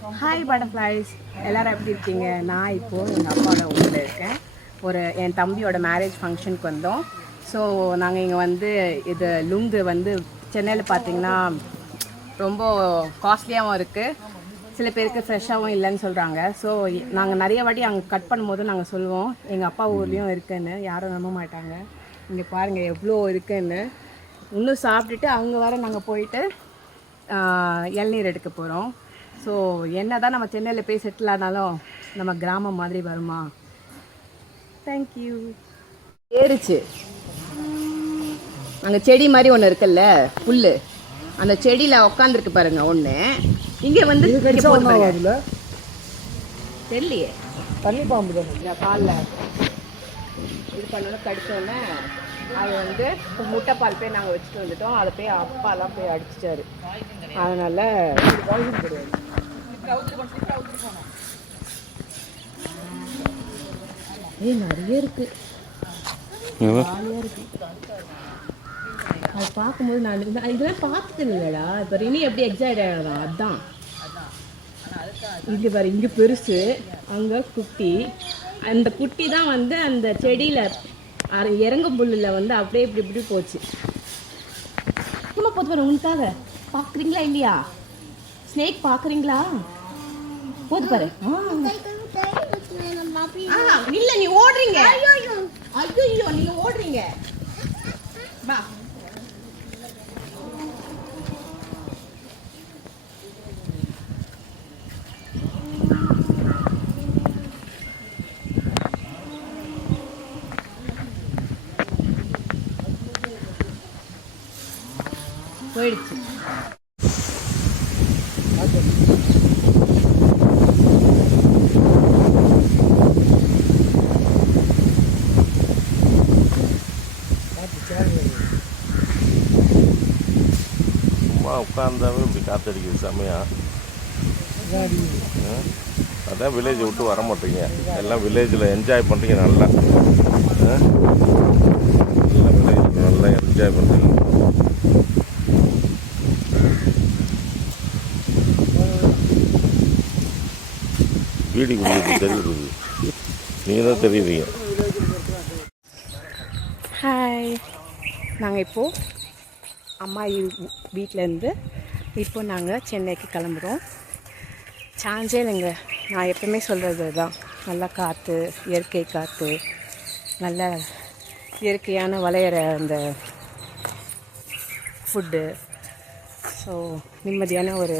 Hi butterflies, எல்லோரும் எப்படி இருக்கீங்க? நான் இப்போது எங்கள் அப்பாவோட ஊரில் இருக்கேன். என் தம்பியோட மேரேஜ் ஃபங்க்ஷனுக்கு வந்தோம். ஸோ நாங்கள் இங்கே வந்து இது லுங்கு வந்து சென்னையில் பார்த்திங்கன்னா ரொம்ப காஸ்ட்லியாகவும் இருக்குது, சில பேருக்கு ஃப்ரெஷ்ஷாகவும் இல்லைன்னு சொல்கிறாங்க. ஸோ நாங்கள் நிறைய வாட்டி அங்கே கட் பண்ணும்போது நாங்கள் சொல்லுவோம் எங்கள் அப்பா ஊர்லேயும் இருக்குன்னு. யாரும் நம்ப மாட்டாங்க. இங்கே பாருங்கள் எவ்வளோ இருக்குன்னு. இன்னும் சாப்பிட்டுட்டு அங்கே வர நாங்கள் போயிட்டு இளநீர் எடுக்க போகிறோம். ஸோ என்ன தான் நம்ம சென்னையில் போய் செட்டில் ஆனாலும் நம்ம கிராமம் மாதிரி வருமா? தேங்க்யூ. ஏறிச்சு அங்கே செடி மாதிரி ஒன்று இருக்குல்ல, புல், அந்த செடியில் உட்காந்துருக்கு பாருங்க ஒன்று. இங்கே வந்து தெரியலையே, தண்ணி பாம்பு தான் இந்த காலில் இது பண்ணோன்னு கடிச்சோடனே அது வந்து முட்டைப்பால் போய் நாங்கள் வச்சுட்டு வந்துட்டோம். அதை போய் அப்பாலாம் போய் அடிச்சிட்டாரு. அதனால் நிறைய இருக்கு, ஜாலியாக இருக்கு. அது பார்க்கும்போது நான் இதெல்லாம் பார்த்துட்டு இல்லைடா. இப்போ ரினி எப்படி எக்ஸைட் ஆகிடும், அதுதான். இங்கே பாரு, இங்கே பெருசு, அங்கே குட்டி. அந்த குட்டி தான் வந்து அந்த செடியில் இறங்கும் புல்லில் வந்து அப்படியே இப்படி இப்படி போச்சு. சும்மா போது பாரு, உனக்காக பார்க்குறீங்களா இல்லையா? ஸ்னேக் பார்க்குறீங்களா? போது பாரு. இல்லை, நீ ஓடுறீங்க. ஐயோ, நீங்க ஓடுறீங்க. வா. போயிடுச்சு. சும்மா உட்காந்தாவே இப்படி காற்றடிக்குது செம்மையா. அதான் வில்லேஜை விட்டு வர மாட்டீங்க, எல்லாம் வில்லேஜில் என்ஜாய் பண்ணுறீங்க. நல்லா வில்லேஜில் நல்லா என்ஜாய் பண்ணுறீங்க. வீடு குடிக்கிறது தெரியுது, நீங்கள் தான் தெரியுறீங்க. ஹாய், நாங்கள் இப்போது அம்மா வீட்டிலேருந்து இப்போ நாங்கள் சென்னைக்கு கிளம்புறோம். சான்ஸே இல்லைங்க. நான் எப்பவுமே சொல்கிறது தான், நல்லா காற்று, இயற்கை காற்று, நல்ல இயற்கையான விளையிற அந்த ஃபுட்டு. ஸோ நிம்மதியான ஒரு,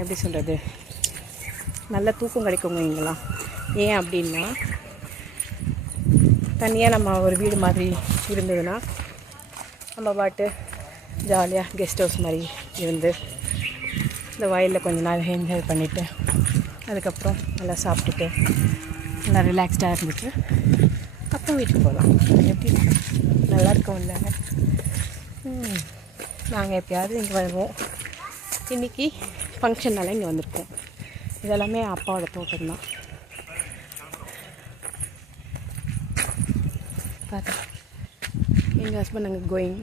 எப்படி சொல்கிறது, நல்ல தூக்கம் கிடைக்குங்க இங்கெல்லாம். ஏன் அப்படின்னா, தனியாக நம்ம ஒரு வீடு மாதிரி இருந்ததுன்னா நம்ம பாட்டு ஜாலியாக கெஸ்ட் ஹவுஸ் மாதிரி இருந்து இந்த வயலில் கொஞ்ச நாள் என்ஜாய் பண்ணிவிட்டு அதுக்கப்புறம் நல்லா சாப்பிட்டுட்டு நல்லா ரிலாக்ஸ்டாக இருந்துட்டு அப்புறம் வீட்டுக்கு போகலாம். எப்படி நல்லா இருக்கும்ல. நாங்கள் எப்போயாவது இங்கே வருவோம். இன்றைக்கி ஃபங்க்ஷன்னால இங்கே வந்திருக்கோம். இதெல்லாமே அப்பாவோட தோட்டம் தான். பார்த்து எங்கள் ஹஸ்பண்ட் அங்கே கோயிங்